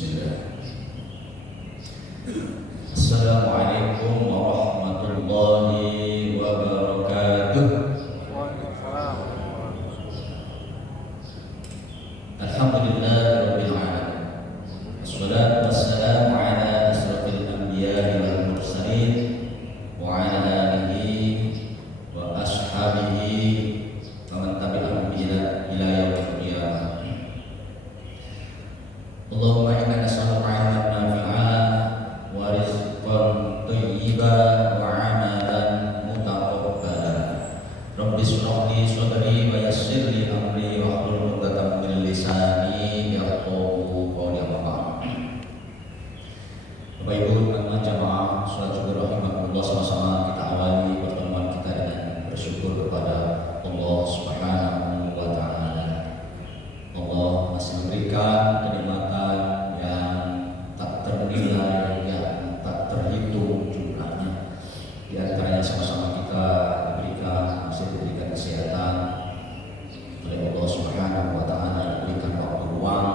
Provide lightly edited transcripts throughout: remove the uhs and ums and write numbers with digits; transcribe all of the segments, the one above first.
Bismillah. Assalamualaikum warahmatullahi wabarakatuh. Alhamdulillah rabbil alamin. Wassalatu wassalamu ala asrofil anbiya'i wal mursalin wa ala alihi wa ashabihi wa man tabi'ahum ila yaumil qiyamah. Allahumma inna nas'aluka 'ilman nafi'an wa rizqan thayyiban wa 'amalan mutaqabbalan. Rabbi shrah li sadri wa yassir li amri wa hlul 'uqdatam min lisani yafqahu qawli. Bapak Ibu teman-teman jamaah salat zuhur rahimakumullah, sama-sama kita awali pertemuan kita dengan bersyukur kepada Allah Subhanahu wa taala. Allah masih memberikan kenikmatan yang tak ternilai, yang tak terhitung jumlahnya. Di antaranya sama-sama kita masih diberikan kesehatan oleh Allah Subhanahu wa taala, diberikan waktu luang,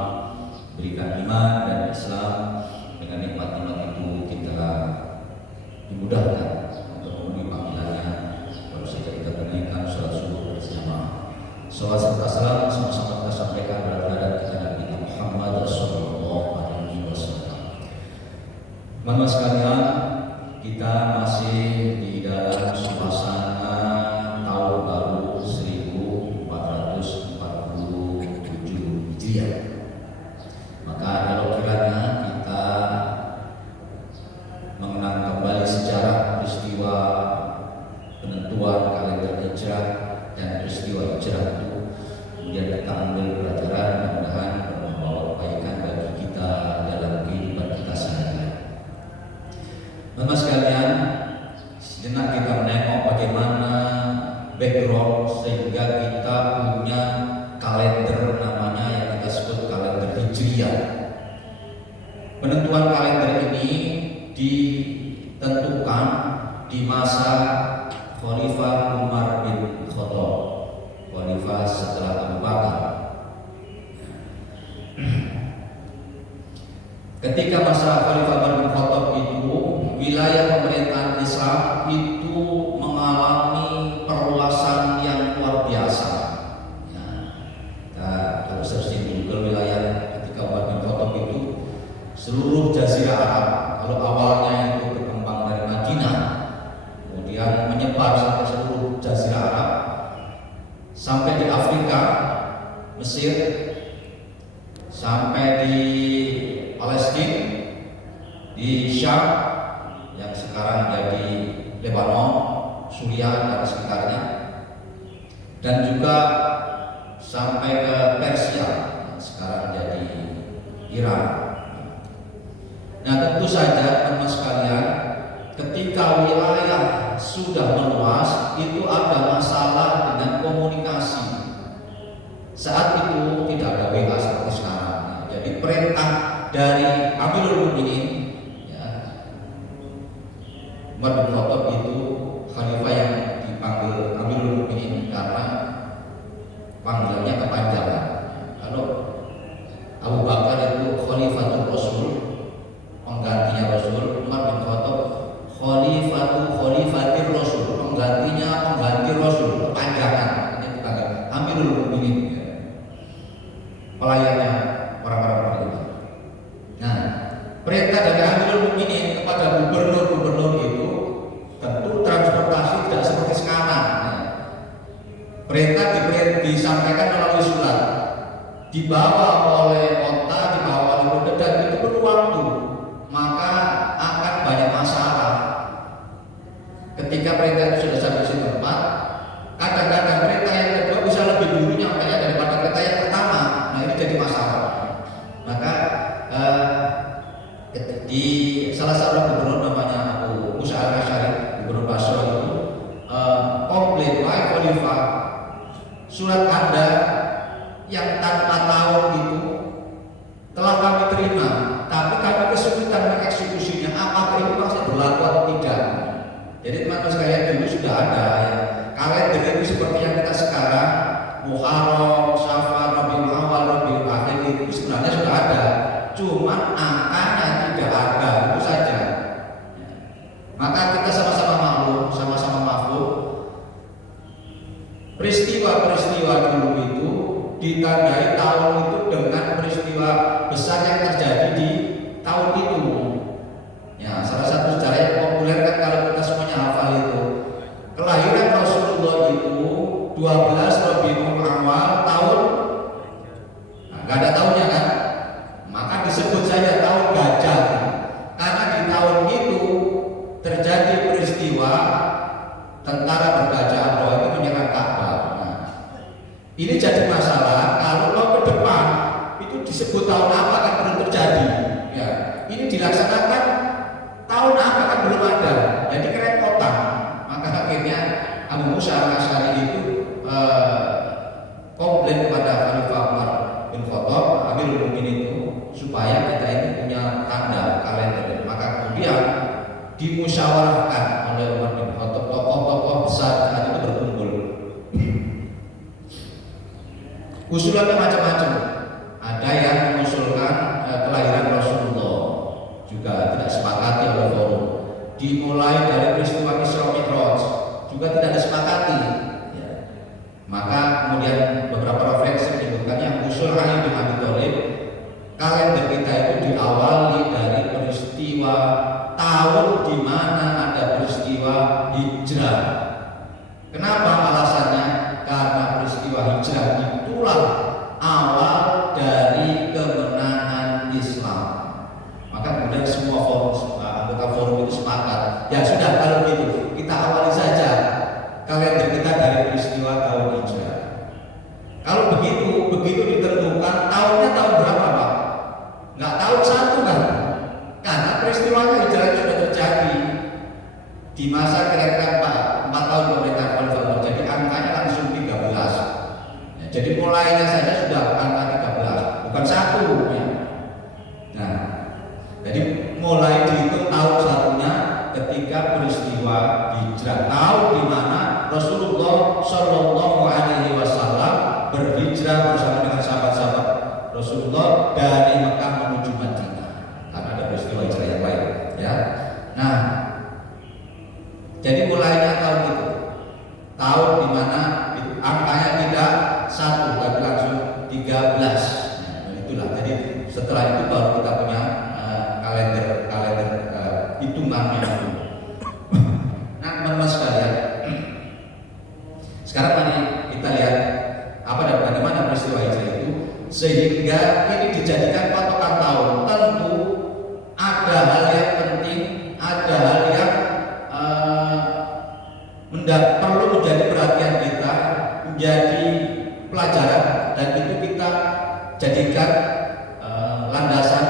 berikan iman dan Islam. Dengan nikmat-nikmat itu kita dimudahkan untuk memenuhi panggilannya. Baru saja kita tunaikan salat subuh bersama. Salawat serta salam sama-sama kita sampaikan kepada kita Nabi Muhammad sallallahu alaihi wasallam. Teman-teman sekalian, kita masih di dalam suasana tahun baru 1447 Hijriah. Maka kalau kiranya kita mengenang kembali sejarah peristiwa penentuan kalender hijrah dan peristiwa hijrah itu, kemudian kita ambil pelajaran, mudah-mudahan membawa kebaikan bagi kita dalam kehidupan kita sehari-hari. Teman-teman sekalian, sejenak kita menengok bagaimana background sehingga kita punya kalender namanya yang kita sebut kalender Hijriah. Penentuan kalender ini ditentukan di masa Khalifah Umar bin Khattab, Khalifah setelah Abu Bakar. Ketika masa Khalifah Umar bin Khattab itu, wilayah pemerintahan Islam itu mengalami perluasan yang luar biasa. Ya, kalau searching di Google wilayah ketika Umar bin Khattab itu seluruh Jazirah Arab. Kalau awalnya itu berkembang dari Madinah, kemudian menyebar sampai seluruh Jazirah Arab, sampai di Afrika, Mesir, sampai di Palestina, di Syam yang sekarang jadi Lebanon, Suriah dan sekitarnya, dan juga sampai ke Persia yang sekarang jadi Iran. Nah, tentu saja teman-teman sekalian, ketika wilayah sudah meluas, itu ada masalah dengan komunikasi. Saat itu tidak ada WA seperti sekarang. Jadi perintah dari Amirul Mukminin, ya, Umar bin Khattab itu khalifah yang dipanggil Amirul Mukminin karena panggilannya kepanjangan. Kalau Abu Bakar itu Khalifatul Rasul, penggantinya Rasul. Umar bin Khattab Khalifatir Rasul, penggantinya pengganti Rasul, kepanjangan. Ini dipanggil Amirul Mukminin, ya, pelayannya orang-orang itu. Nah, perintah dari Amirul Mukminin kepada gubernur-gubernur itu tentu transportasi tidak seperti sekarang. Nah, perintah disampaikan melalui surat, dibawa oleh onta, dibawa oleh kuda, dan itu perlu waktu. Maka akan banyak masalah. Ketika perintah itu sudah sampai di tempat, kadang-kadang perintah yang kedua bisa lebih dulu nyampe daripada perintah yang pertama. Nah, ini jadi masalah. Maka di salah satu gubernur namanya Abu Musa al-Asy'ari, gubernur Basra itu komplain, wahai Khalifah, surat Anda yang tanpa tahun itu telah kami terima, tapi kami kesulitan mengeksekusinya. Apakah ini masih berlaku atau tidak? Jadi teman-teman sekalian, dulu sudah ada ya, kalender itu seperti yang kita sekarang, Muharram, Syafar, Rabiul Awal, Rabiul Akhir, itu sebenarnya sudah ada. cuma angkanya tidak ada, itu saja. Maka kita sama-sama maklum, sama-sama mahfud, peristiwa-peristiwa dulu itu ditandai tahun itu dengan peristiwa besar yang terjadi di tahun itu. Ya, salah satu sejarah yang populer kan kalau kita semuanya hafal itu, kelahiran Rasulullah itu 12 Rabiul Awal tahun, nah, nggak ada tahunnya kan, maka disebut saja tahun gajah, karena di tahun itu terjadi peristiwa tentara bergajah Abraha itu menyerang Ka'bah. Nah, ini jadi masalah kalau ke depan itu disebut tahun apa kan belum terjadi. Ya, ini dilaksanakan tahun apa kan belum ada, jadi kerepotan. Maka akhirnya Abu Musa al-Asy'ari itu komplain kepada Khalifah Umar bin Khattab, Amirul Mukminin itu, supaya kita ini punya tanda kalender. Maka kemudian dimusyawarahkan oleh Umar bin Khattab, tokoh-tokoh besar saat itu berkumpul. Usulannya macam-macam. Ada yang mengusulkan kelahiran Rasulullah, juga tidak sepakati oleh forum. Dimulai dari peristiwa Isra Mi'raj, juga tidak disepakati. Ya. Maka kemudian beberapa referensi menyebutkan yang usul Ali bin Abi Thalib, kalender kita itu diawali dari peristiwa tahun di mana ada peristiwa hijrah. Kenapa alasannya? Karena peristiwa hijrah itulah awal dari kemenangan Islam. Maka kemudian semua anggota forum itu sepakat. Ya sudah, kalau gitu kita awali saja kalender kita dari peristiwa tahun hijrah. Kalau begitu ditentukan tahunnya tahun berapa, Pak? Nggak tahun satu kan? Karena peristiwanya hijrah sudah terjadi di masa kira-kira 4 tahun pemerintahan Khalifah Umar. Jadi angkanya langsung 13. Ya, jadi mulainya saja sudah angka 13, bukan satu. Ya. Nah, jadi mulai dihitung tahun satunya ketika peristiwa hijrah, tahun di mana Rasulullah Shallallahu Alaihi Wasallam berhijrah bersama dengan sahabat-sahabat Rasulullah dari Mekah menuju Madinah. Karena ada peristiwa hijrah yang lain, ya. Nah, jadi mulainya tahun itu, tahun di mana angkanya tidak satu, tapi langsung 13. Nah, itulah. Jadi setelah itu baru kita punya kalender hitungannya. Nah, teman-teman sekalian, sekarang mari kita lihat apa dan bagaimana peristiwa hijrah itu sehingga ini dijadikan patokan tahun. Tentu ada hal yang penting, ada hal yang perlu menjadi perhatian kita, menjadi pelajaran, dan itu kita jadikan landasan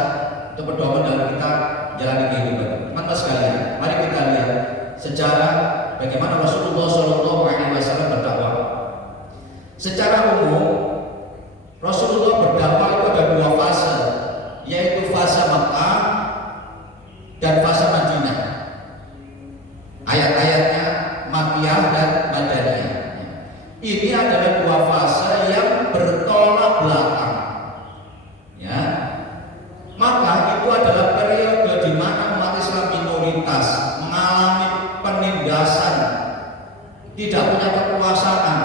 atau pedoman dalam kita jalani kehidupan. Teman-teman sekalian, mari kita lihat sejarah bagaimana Rasulullah Shallallahu Alaihi Wasallam berdakwah. Secara umum, Rasulullah berdakwah itu ada 2 fase, yaitu fase Makkah dan fase Madinah. Ayat-ayatnya Makkiyah dan Madaniyah. Ini adalah 2 fase yang bertolak belakang. Ya, maka itu adalah periode di mana umat Islam minoritas mengalami penindasan, tidak punya kekuasaan.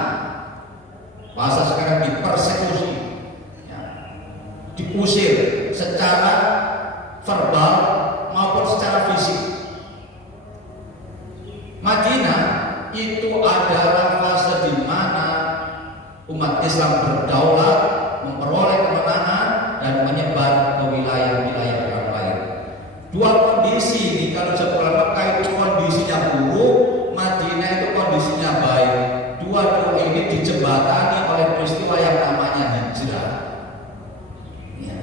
Bahasa sekarang dipersekusi, ya, diusir secara verbal maupun secara fisik. Madinah itu adalah fase di mana umat Islam berdaulat, memperoleh kemenangan dan menyebar ke wilayah-wilayah yang lain. 2 kondisi ini, kalau sekolah Mekah itu kondisinya buruk, Madinah itu kondisinya baik. 2 ini dijembatani oleh peristiwa yang namanya hijrah. Ya.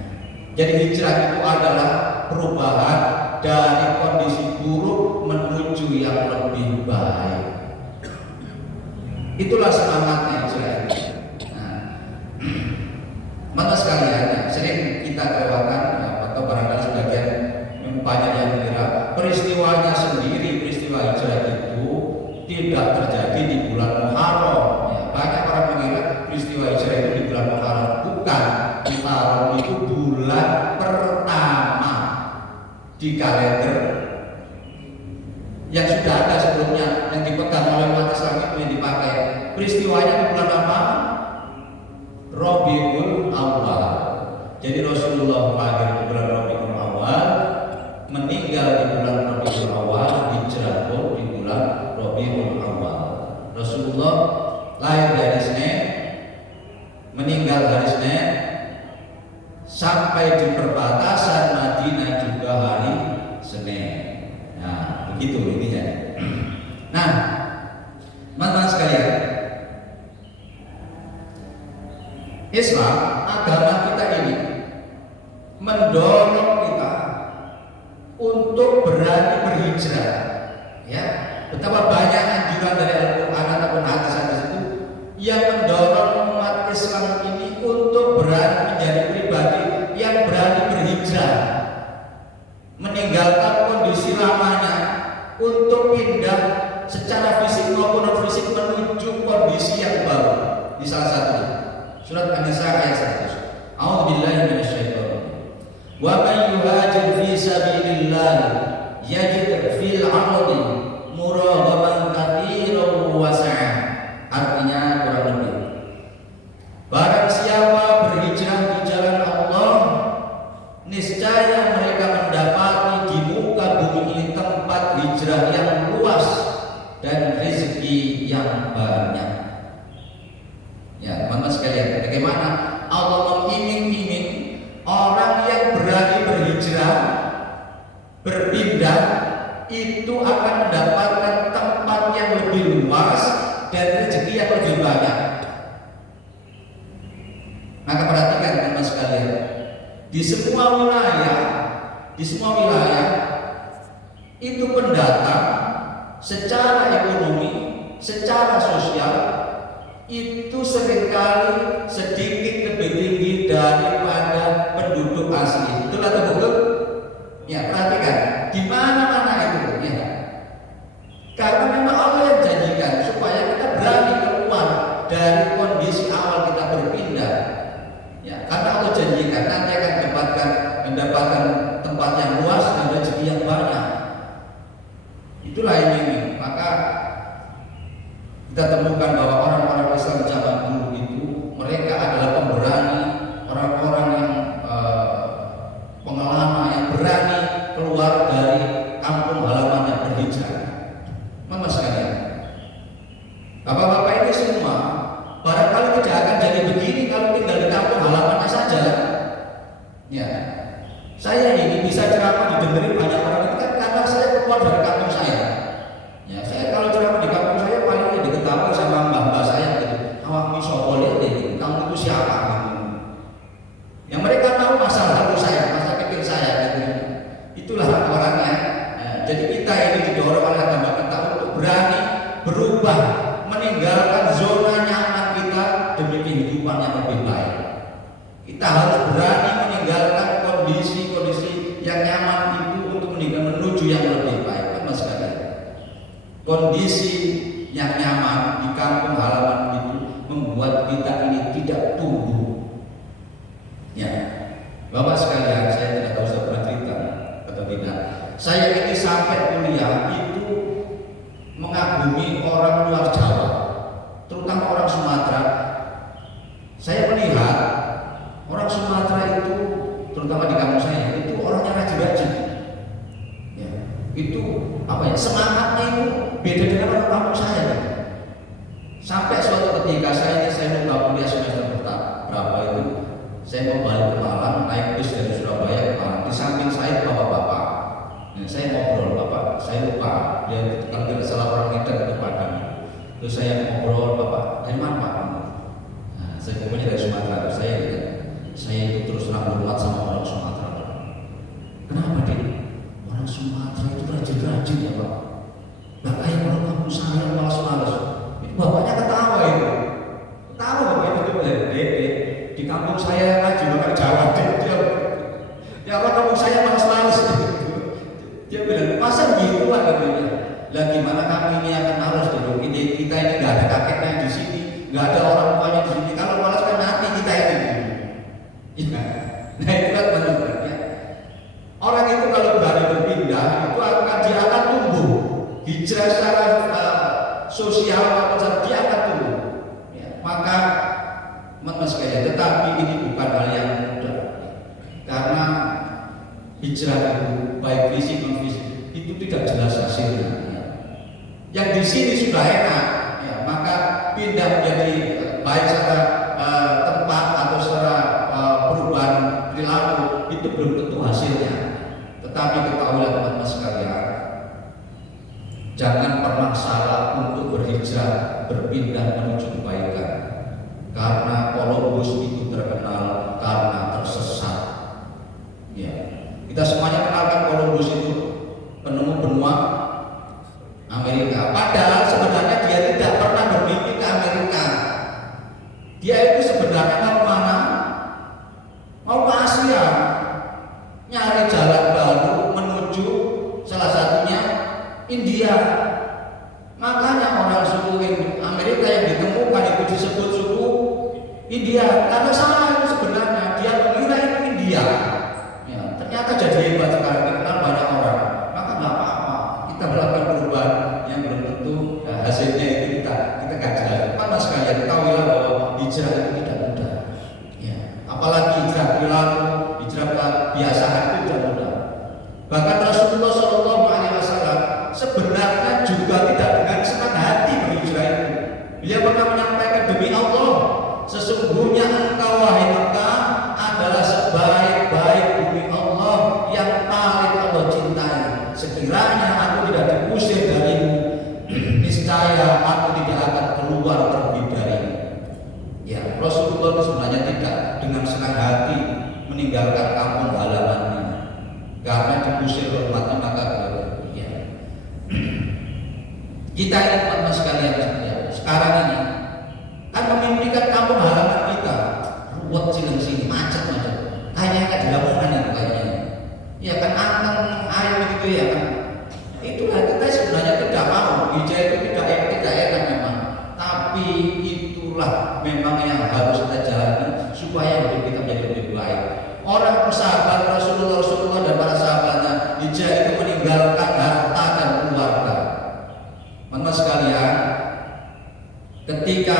Jadi hijrah itu adalah perubahan dari kondisi buruk menuju yang lebih baik. Itulah semangatnya hijrah. Nah, maka sekalian, sering kita kelewatkan atau barangkali sebagian banyak yang mengira peristiwanya sendiri, peristiwa hijrah itu tidak terjadi di bulan Muharram. Ya, banyak orang mengira peristiwa hijrah itu di bulan Muharram. Bukan, Muharram itu bulan pertama di kalender yang sudah ada sebelumnya, yang dipegang oleh umat Islam itu yang dipakai. Peristiwanya di bulan apa? Rabiul Awal. Jadi Rasulullah lahir di bulan Rabiul Awal, meninggal di bulan Rabiul Awal, hijrah pun di bulan Rabiul Awal. Rasulullah lahir dari Senin, meninggal hari Senin, sampai di perbatasan Madinah juga hari Senin. Nah, begitu intinya. Nah, teman-teman sekalian, Islam, agama kita ini mendorong kita untuk berani berhijrah. Ya, betapa banyak anjuran dari Al-Quran ataupun hadis-hadis itu yang mendorong umat Islam ini untuk berani menjadi pribadi yang berani berhijrah, meninggalkan kondisi lamanya untuk pindah secara fisik maupun non fisik menuju kondisi yang baru. Di salah satunya surat An-Nisa ayat 100. A'udzubillahi minasyaitonir rajim. Wa may yuhajir fi sabilillah yajid fil 'ardi muraghaban katsiran wa sa'ah. Artinya kurang lebih, barang siapa berhijrah di jalan Allah, niscaya mereka mendapati di muka bumi ini tempat hijrah yang luas dan rezeki yang banyak. Ya, teman-teman sekalian, bagaimana Allah mengiming-iming orang yang berani berhijrah, berpindah, itu akan mendapatkan tempat yang lebih luas dan rezeki yang lebih banyak. Maka perhatikan teman-teman sekalian, di semua wilayah itu pendatang secara ekonomi, secara sosial itu seringkali sedikit lebih tinggi daripada penduduk asli. Itulah betul. Ya, perhatikan di mana-mana itu. Ya. Karena memang Allah yang janjikan supaya kita berani keluar dari kondisi awal kita berpindah. Ya, karena Allah janjikan nanti akan mendapatkan tempat yang luas dan rezeki yang banyak. Itulah ini. Maka kita temukan bahwa orang-orang Islam zaman dulu itu mereka adalah pemberani, orang-orang yang pengelana, yang berani keluar dari kampung halamannya berhijrah. Mama sekalian, bapak-bapak ini semua barangkali tidak akan jadi begini kalau tinggal di kampung halamannya saja. Ya, saya ini bisa ceramah didengerin banyak orang itu kan karena saya keluar dari kampung saya. Ya, saya kalau ceramah di kampung saya paling diketahui sama mbah-mbah saya gitu. Awak misopol ini, kamu itu siapa? Yang mereka tahu masa lalu saya, masa kecil saya gitu. Itulah orangnya. Ya, jadi kita ini didorong oleh agama kita untuk berani berubah, meninggalkan zona nyaman kita demi kehidupan yang lebih baik. Kita harus berani meninggalkan kondisi-kondisi yang nyaman itu untuk menuju yang lebih baik. Mas sekalian, kondisi yang nyaman di kampung halaman itu membuat kita ini tidak tumbuh. Ya, Bapak sekalian, saya tidak tahu saya pernah cerita atau tidak. Saya ini sampai kuliah itu mengagumi orang luar Jawa, terutama orang Sumatera. Saya melihat orang Sumatera itu, terutama di kampung saya, itu orangnya rajin-rajin. Ya, itu apa ya? Semangatnya itu beda dengan orang kampung saya. Sampai suatu ketika saya lupa kuliah semester berapa itu, saya mau balik ke Malang, naik bus dari Surabaya ke Malang. Di samping saya bapak-bapak. Nah, saya ngobrol, bapak, saya lupa dia kalau tidak salah orang Medan atau Padang. Terus saya ngobrol, bapak, dari mana pak? Nah, saya pokoknya dari Sumatera. Saya itu terus terang berbuat sama orang Sumatera. Kenapa dia? Orang Sumatera itu rajin-rajin ya pak. Nah, kayak orang kampung saya malas-malas. Bapaknya ketawa itu. Tahu bapak itu di kampung saya yang rajin, bapak Jawa dia orang kampung saya malas-malas. Dia bilang, masa gitu lah katanya. Lah gimana kami ini akan harus dulu? Kita ini nggak ada kakeknya di sini, nggak ada orang tuanya di sini. Kalau malas kan nanti kita ini. Ya. Nah itu kan benar ya. Orang itu kalau berani hijrah secara sosial atau dia akan turun. Ya, maka sekalian, tetapi ini bukan hal yang mudah karena hijrah itu baik fisik non fisik itu tidak jelas hasilnya. Ya. Yang di sini sudah enak, ya, maka pindah menjadi baik secara tempat atau secara perubahan perilaku itu belum tentu hasilnya. Tetapi ketahuilah teman-teman sekalian, jangan pernah salah untuk berhijrah, berpindah menuju kebaikan. Karena Columbus itu terkenal karena tersesat. Ya, kita semuanya kenalkan Columbus itu penemu benua Amerika. Padahal sebenarnya dia tidak pernah bermimpi ke Amerika. Dia itu sebenarnya mau kemana? Mau ke Asia, nyari jalan baru menuju salah satunya India. Makanya orang suku Amerika yang ditemukan itu disebut suku India. Karena salah itu sebenarnya, dia mengira itu India. Ya, ternyata jadi hebat sekarang dikenal banyak orang. Maka nggak apa-apa, kita melakukan perubahan yang belum tentu hasilnya itu kita kaji. Mas sekalian tahuilah bahwa hijrah itu tidak mudah. Ya, apalagi hijrah perilaku, hijrah kebiasaan itu tidak mudah. Bahkan Rasulullah SAW sebenarnya juga tidak dengan senang hati berhijrah itu. Beliau pernah menyampaikan, demi Allah, sesungguhnya engkau wahai Mekah adalah sebaik-baik bumi Allah yang paling Allah cintai. Sekiranya aku tidak diusir darimu, niscaya aku tidak akan keluar terlebih darimu. Ya, Rasulullah itu sebenarnya tidak dengan senang hati meninggalkan kampung halamannya karena diusir hormatnya, maka ya. Kita ini teman-teman sekalian, ya, sekarang ini kan memimpikan kampung halaman kita ruwet sini macet kayaknya nggak di Lamongan itu kayaknya, ya kan anteng air gitu ya kan. Itulah kita sebenarnya tidak mau hijrah itu tidak enak memang, tapi itulah memang yang harus kita jalani supaya hidup kita menjadi lebih baik. Orang sahabat Rasulullah dan para sahabatnya hijrah itu meninggalkan harta dan keluarga. Teman-teman sekalian, ketika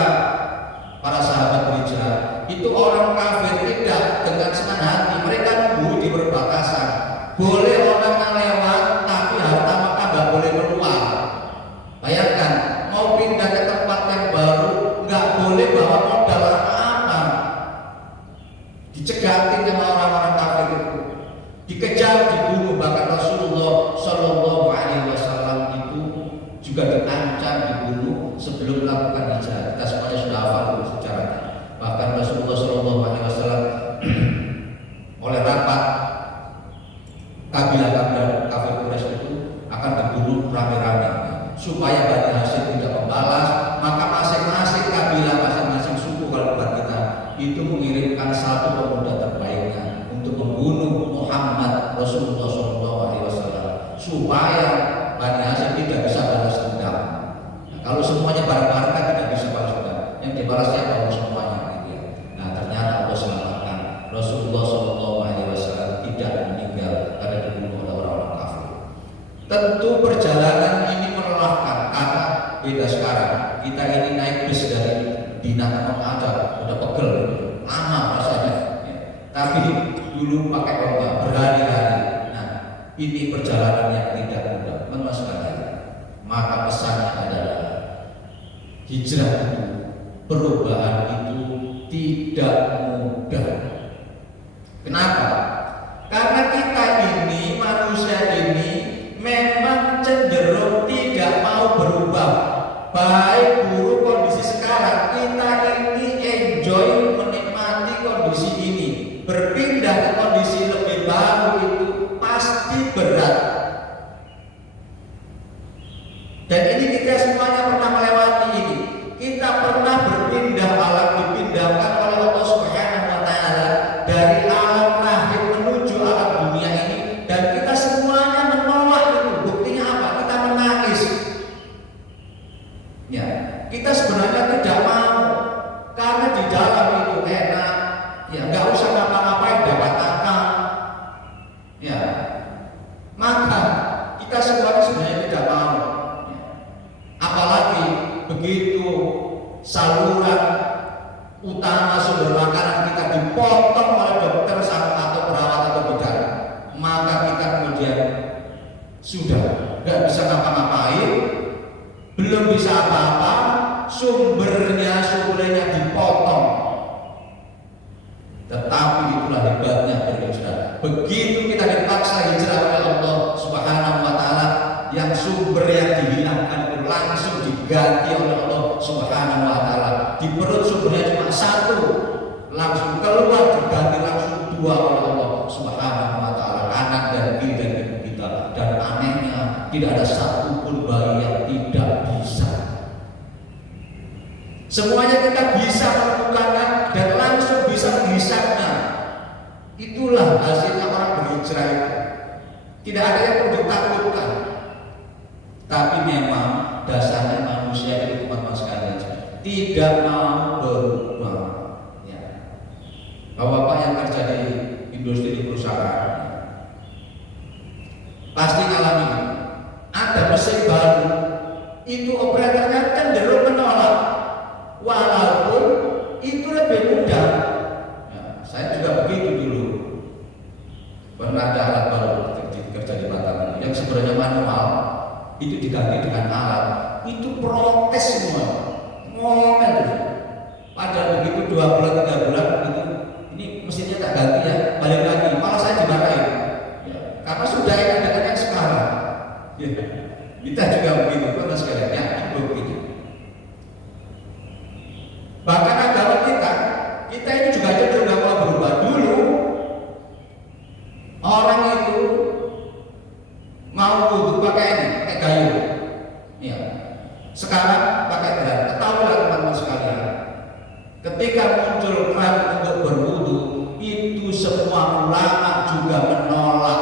para sahabat berhijrah, itu orang kafir tidak dengan senang hati, mereka nunggu di perbatasan. Boleh orang yang lewat, tapi harta maka nggak boleh keluar. Bayangkan, mau pindah ke tempat yang baru, nggak boleh bawa modal apa-apa. Dicegatin sama orang-orang kafir itu, dikejar, dibunuh. Bahkan Rasulullah SAW itu juga diancam dibunuh sebelum melakukan hijrah. Kita semuanya sudah hafal sejarahnya. Bahkan Rasulullah SAW oleh rapat kabilah-kabilah kafir Quraisy itu akan dibunuh rame-rame supaya Bani Hashim tidak membalas. Maka masing-masing kabilah, masing-masing suku kalau buat kita itu mengirimkan satu pemuda terbaiknya untuk membunuh Muhammad Rasulullah SAW supaya Bani Hashim tidak bisa balas dendam. Nah, kalau semuanya bareng-bareng kan tidak bisa balas dendam. Yang dibalasnya kalau semuanya gitu ya. Nah, ternyata Allah selamatkan Rasulullah SAW tidak meninggal karena dibunuh oleh orang-orang kafir. Tentu perjalanan ini melelahkan karena beda sekarang. Kita ini naik bis dari Dina ke Mekah udah pegel, lama rasanya. Ya. Tapi dulu pakai onta berhari-hari. Nah, ini perjalanan yang tidak mudah, teman-teman sekalian. Maka pesannya adalah hijrah itu, perubahan itu tidak mudah. Kenapa? Karena kita ini, manusia ini memang cenderung tidak mau berubah. Baik buruk kondisi sekarang, kita ini enjoy menikmati kondisi ini. Berpindah ke kondisi lebih baru itu pasti berat. Dan ini kita semuanya pernah melewati ini. Kita pernah berpindah alam, dipindahkan oleh Allah Subhanahu wa Ta'ala dari alam lahir menuju alam dunia ini, dan kita semuanya menolak itu. Buktinya apa? Kita menangis. Ya, kita sebenarnya tidak mau karena di dalam itu enak. Ya, nggak usah ngapa-ngapain dapat akal. Ya, maka kita semuanya sebenarnya tidak mau. saluran utama sumber makanan kita dipotong oleh dokter atau perawat atau bidan, maka kita kemudian sudah nggak bisa ngapa-ngapain, belum bisa apa-apa, sumbernya dipotong. Tetapi itulah hebatnya berhijrah. Begitu kita dipaksa hijrah oleh Allah Subhanahu wa Ta'ala, yang sumber yang dihilangkan itu langsung diganti oleh Allah Subhanahu wa Ta'ala. Di perut sumbernya cuma satu, langsung keluar diganti langsung dua oleh Allah Subhanahu wa Ta'ala, kanan dan kiri dan ibu kita. Dan anehnya tidak ada satupun bayi yang tidak bisa. Semuanya kita bisa melakukannya dan langsung bisa menghisapnya. Itulah hasilnya orang berhijrah. Tidak ada yang perlu ditakutkan. Tapi memang dasarnya manusia itu teman-teman sekalian tidak mau berubah. Ya. Bapak-bapak yang kerja di industri di perusahaan pasti alami. Ada mesin baru, itu operatornya cenderung menolak, walaupun itu lebih mudah. Ya, saya juga begitu dulu. Pernah ada alat baru kerja di Batam yang sebenarnya manual, itu diganti dengan alat, itu protes semua, ngomel. Padahal begitu 2 bulan 3 bulan itu, ini mesinnya tak ganti ya, balik lagi, malah saya dimarahin. Ya, karena sudah enak dengan yang sekarang. Ya, kita juga begitu, teman sekalian, ya, begitu. Bahkan agama kita ini juga cenderung nggak mau berubah. Dulu orang itu mau wudhu pakai kayu, ya. Sekarang pakai berat. Ketahuilah teman-teman sekalian, ketika muncul keran untuk berwudhu, itu semua ulama juga menolak.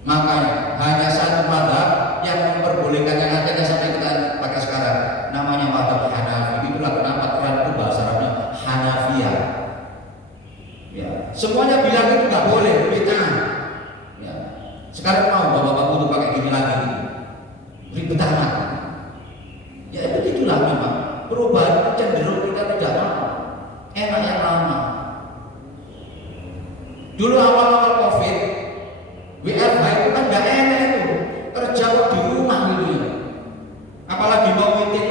Makanya hanya satu mazhab yang memperbolehkan, yang akhirnya sampai kita pakai sekarang, namanya mazhab Hanafi. Itulah kenapa keran itu bahasa Arabnya Hanafiyah. Ya, semuanya bilang itu nggak boleh, bid'ah. Ya. Sekarang mau bapak-bapak wudhu pakai gini lagi, ribet amat. Ya begitulah memang perubahan cenderung kita tidak mau. Enak yang lama. Dulu awal-awal COVID, WFH itu kan nggak enak itu, kerja di rumah gitu ya. Apalagi mau meeting,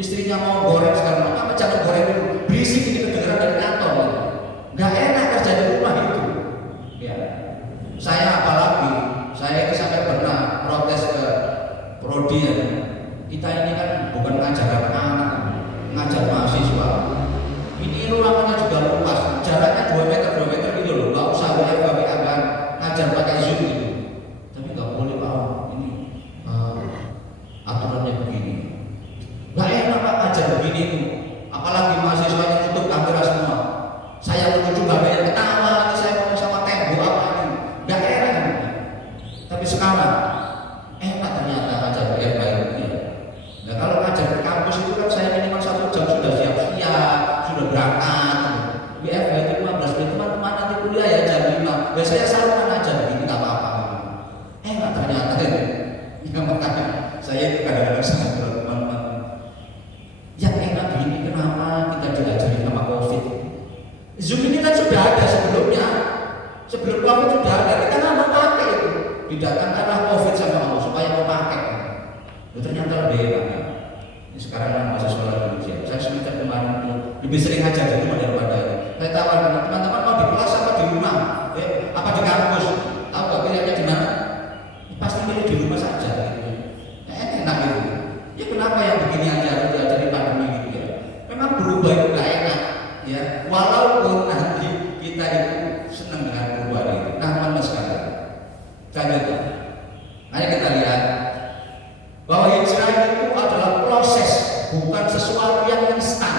istrinya mau goreng sekarang, apa jangan goreng dulu, berisik ini kedengeran dari kantor. Nggak enak kerja di rumah itu. Ya. Saya apalagi, saya ini sampai pernah protes ke prodi ya. Kita ini kan bukan ngajar anak-anak, ngajar mahasiswa. Ini ruangannya juga luas, jaraknya 2 meter gitu loh. Nggak usah WFH kan ngajar pakai Zoom gitu. Tapi nggak boleh Pak, ini aturannya begini. Nggak enak Pak ngajar begini itu. Apalagi mahasiswanya nutup kamera semua. Saya menuju nggak banyak ketawa, nanti saya mau sama tembok apa ini. Nggak enak. Tapi sekarang enak ternyata ngajar WFH itu. Nah kalau ngajar di kampus itu kan saya minimal 1 jam sudah siap-siap, sudah berangkat. WFH itu 15 menit, teman-teman nanti kuliah ya jam 5. Ya saya sarukan aja begini nggak apa-apa. Enak ternyata itu. Ya makanya saya itu kadang-kadang sangat berat teman-teman. Yang enak begini kenapa kita diajari sama COVID? Zoom ini kan sudah ada sebelumnya. Sebelum COVID sudah ada, kita nggak mau pakai itu. Didatangkanlah COVID sama Allah supaya mau pakai. Itu ternyata lebih enak ya. Ini sekarang kan mahasiswa lagi ujian. Saya semester kemarin itu lebih sering ajar di rumah daripada ini. Saya tawarkan teman-teman mau di kelas apa di rumah, apa di kampus. Tahu nggak pilihannya di mana? Pasti milih di rumah saja. Gitu. Ya, enak itu. Ya kenapa yang begini aja diajari pandemi gitu ya? Memang berubah itu nggak enak. Ya, walaupun nanti kita itu senang dengan perubahan itu. Nah, teman-teman sekalian, lanjut. Mari kita lihat bahwa hijrah itu adalah proses, bukan sesuatu yang instan.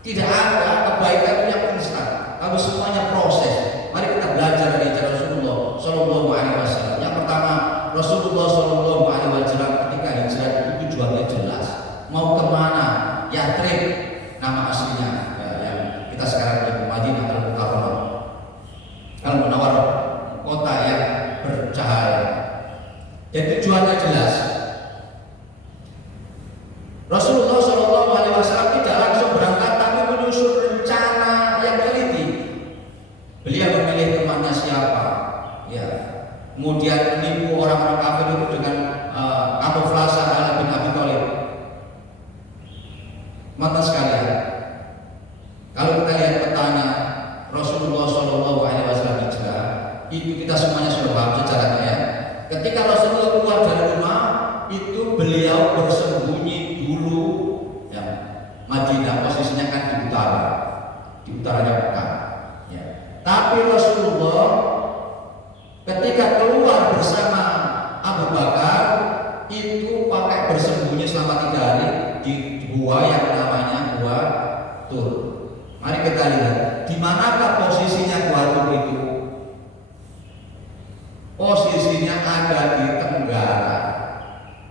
Tidak ada kebaikan yang instan. Kalau semuanya proses. Mari kita belajar dari hijrah Rasulullah Shallallahu Alaihi Wasallam. Yang pertama, Rasulullah Shallallahu Alaihi Wasallam ketika hijrah itu tujuannya jelas. Mau kemana? Yathrib, nama aslinya. Ya, yang kita sekarang di Madinah Al-Munawwarah, kota yang bercahaya. Dan tujuannya jelas. Rasulullah Shallallahu kemudian menipu orang-orang kafir itu dengan kamuflase Ali bin Abi Thalib. Mata sekalian, kalau kita lihat petanya Rasulullah SAW hijrah, itu kita semuanya sudah paham sejarahnya ya. Ketika Rasulullah keluar dari rumah, itu beliau bersembunyi dulu ya. Madinah posisinya kan di utaranya Mekah ya. Tapi Rasulullah ketika keluar bersama Abu Bakar itu pakai bersembunyi selama 3 hari di gua yang namanya Gua Tur. Mari kita lihat di manakah posisinya Gua Tur itu. Posisinya ada di Tenggara.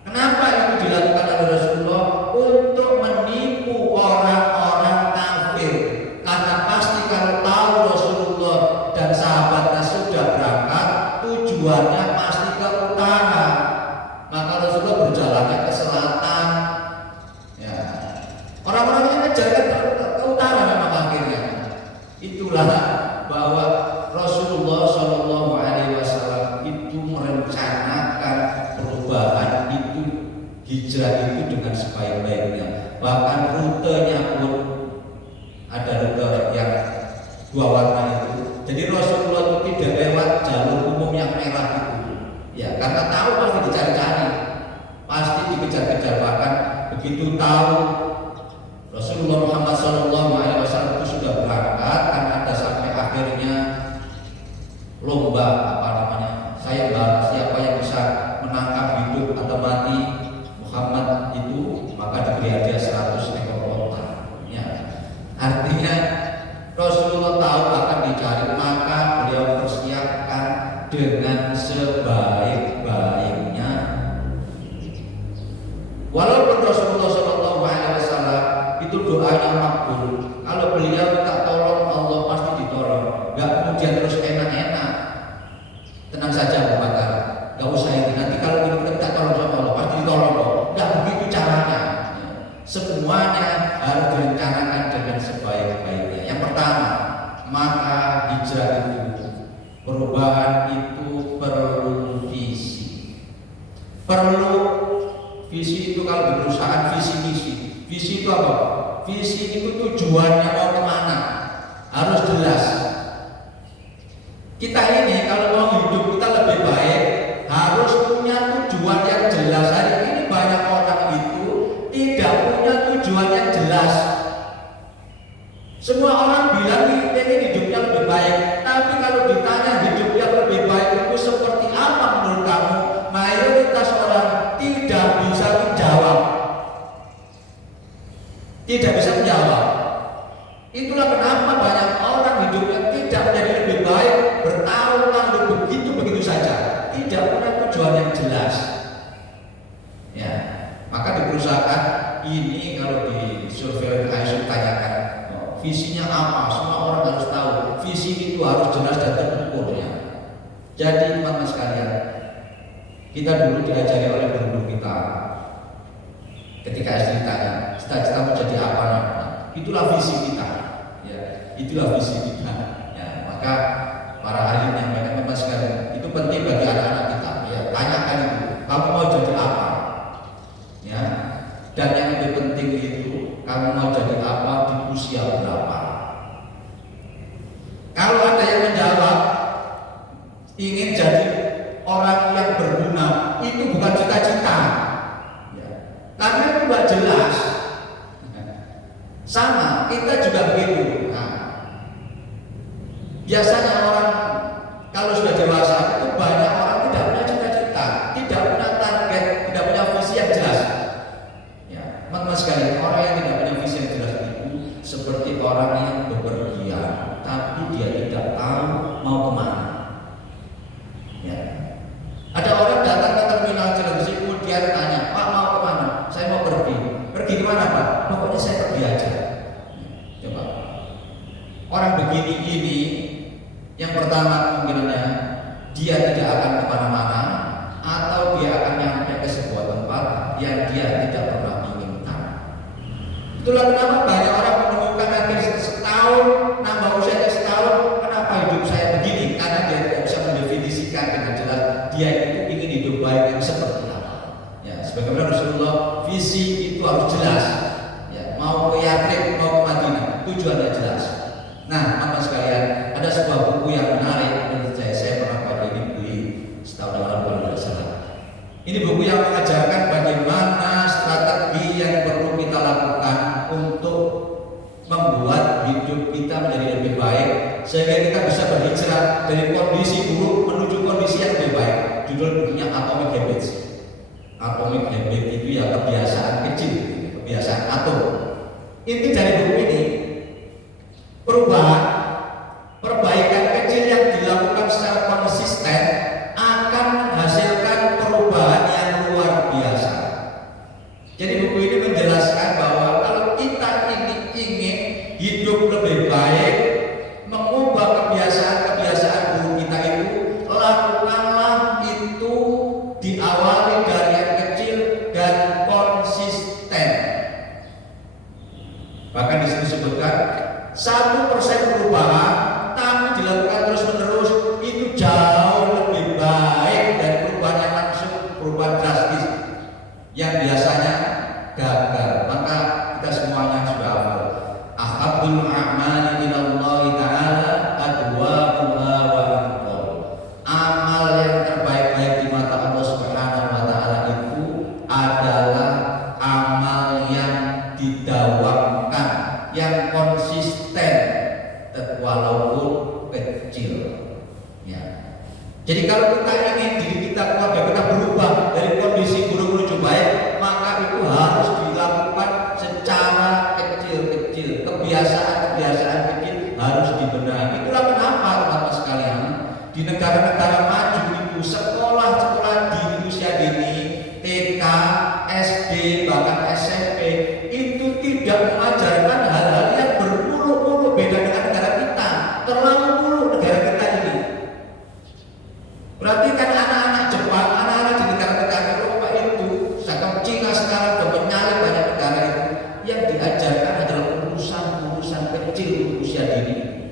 Kenapa itu dilakukan oleh Rasulullah? Untuk menipu orang-orang kafir. Karena pasti kalau tahu Rasulullah dan sahabatnya sudah berangkat, tujuannya pasti ke utara. Maka Rasulullah berjalannya ke selatan. Ya. Orang-orang yang ngejar ke utara memang akhirnya. Itulah bahwa Rasulullah SAW itu merencanakan perubahan itu, hijrah itu dengan sebaik-baiknya. Bahkan rutenya pun ada rute yang 2 warna itu. Jadi Rasulullah itu tidak lewat jalur umum yang merah itu. Ya, karena tahu pasti dicari-cari, pasti dikejar-kejar. Bahkan begitu tahu Rasulullah Muhammad SAW itu sudah berangkat, karena ada sampai akhirnya lomba sayembara siapa yang bisa menangkap hidup atau mati Muhammad itu, maka diberi hadiah 100 ekor onta. Ya. Artinya Rasulullah tahu akan dicari, maka beliau persiapkan dengan sebaik-baiknya. Walaupun Rasulullah SAW itu doanya makbul, kalau beliau minta tolong Allah pasti ditolong. Gak kemudian terus enak-enak, tenang saja Abu Bakar, gak usah ini, nanti kalau ini minta tolong sama Allah pasti ditolong kok. Gak begitu caranya. Semuanya harus direncanakan dengan sebaik-baiknya. Yang pertama, maka hijrah itu, perubahan itu perlu visi. Perlu visi itu. Kalau di perusahaan visi-misi. Visi itu apa? Visi itu tujuannya mau kemana, harus jelas. Kita ini kalau mau hidup kita lebih baik harus punya tujuan yang jelas. Hari ini banyak orang itu tidak punya tujuan yang jelas. Semua orang bilang ingin hidupnya lebih baik, tapi kalau ditanya hidup yang lebih baik itu seperti apa menurut kamu, mayoritas orang tidak bisa menjawab. Tidak bisa menjawab. Itulah kenapa banyak orang hidupnya tidak menjadi lebih baik, bertahun-tahun begitu saja, tidak punya tujuan yang jelas. Ya, maka di perusahaan ini kalau di survei ISO tanyakan visinya apa, semua orang harus tahu. Visi itu harus jelas dan terukur ya. Jadi teman-teman sekalian, kita dulu diajari oleh guru kita. Ketika SD ditanya, cita-cita mau jadi apa? Itulah visi kita. Ya, itulah visi kita. Ya, maka para alim yang banyak teman sekalian, itu penting bagi anak-anak kita. Ya, tanyakan itu, kamu mau jadi apa? Ya, dan yang lebih penting itu, kamu mau jadi apa di usia berapa? Kalau ada yang menjawab ingin jadi orang yang berguna, itu bukan cita-cita. Ya, karena itu nggak jelas. Sama, kita juga begitu. Nah, biasanya orang kalau sudah dewasa itu banyak orang tidak punya cita-cita, tidak punya target, tidak punya visi yang jelas. Ya, teman-teman sekalian, orang yang tidak punya visi yang jelas itu seperti orang yang bepergian, tapi dia tidak tahu mau kemana. Ya. Ada orang datang ke terminal Cilengsi, kemudian tanya, Pak mau kemana? Saya mau pergi. Pergi kemana Pak? Pokoknya saya pergi aja. Coba. Orang begini ini, yang pertama kemungkinannya dia tidak akan kemana-mana, atau dia akan nyampe ke sebuah tempat yang dia tidak pernah inginkan. Itulah kenapa banyak orang menemukan akhirnya setahun, nambah usianya setahun, kenapa hidup saya begini? Karena dia tidak bisa mendefinisikan dengan jelas dia itu ingin hidup baik yang seperti apa. Ya, sebagaimana Rasulullah, visi itu harus jelas. Ya, mau ke Yatrib, mau ke Madinah, tujuannya jelas. Nah, teman sekalian, ada sebuah buku yang menarik menurut saya pernah baca ini beli setahun yang lalu kalau tidak salah. Ini buku yang mengajarkan bagaimana strategi yang perlu kita lakukan untuk membuat hidup kita menjadi lebih baik sehingga kita bisa berhijrah dari kondisi buruk menuju kondisi yang lebih baik. Judul bukunya Atomic Habits. Atomic Habit itu ya kebiasaan kecil, kebiasaan atom. Inti dari buku ini, perbaikan kecil yang dilakukan secara konsisten akan menghasilkan perubahan yang luar biasa. Jadi buku ini menjelaskan bahwa kalau kita ingin hidup lebih baik, mengubah kebiasaan-kebiasaan buruk kita itu, lakukanlah itu diawali dari yang kecil dan konsisten. Bahkan disebutkan 1% perubahan tapi dilakukan terus-menerus itu jauh lebih baik dari perubahan yang langsung, perubahan drastis yang biasanya gagal. Maka kita semuanya sudah hafal. Ahabbul a'mali ilallahi ta'ala adwamuha wa afdal. Amal yang terbaik-baik di mata Allah Subhanahu wa taala itu adalah amal yang didawamkan, yang konsisten walaupun kecil. Ya. Jadi kalau kita ingin diri kita, keluarga kita berubah dari kondisi buruk menuju baik, maka itu harus dilakukan secara kecil-kecil. Kebiasaan-kebiasaan kecil harus dibenahi. Itulah kenapa teman-teman sekalian, di negara-negara maju itu sekolah-sekolah di usia dini, TK, SD, bahkan SMP itu tidak mengajarkan hal-hal yang berpuluh-puluh beda dengan negara kita. Terlalu puluh negara kita ini. Perhatikan anak-anak Jepang, anak-anak di negara-negara Eropa itu, misalkan Cina sekarang sudah menyalip banyak negara itu, yang diajarkan adalah urusan-urusan kecil untuk usia dini.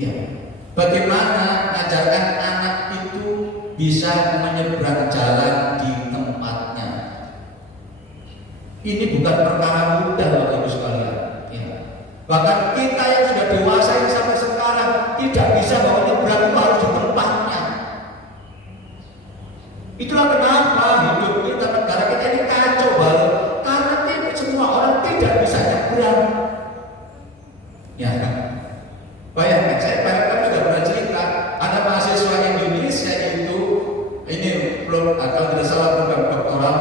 Ya, bagaimana mengajarkan anak itu bisa menyeberang jalan di tempatnya. Ini bukan perkara mudah Bapak Ibu sekalian. Ya. Bahkan kita yang sudah dewasa yang sampai sekarang tidak bisa bahwa nyebrang itu harus di tempatnya. Itulah kenapa hidup kita, negara kita ini kacau banget, karena tidak semua orang tidak bisa nyebrang. Ya, bayangkan, saya sudah pernah cerita, ada mahasiswa Indonesia itu, ini belum kalau tidak salah program doktoral,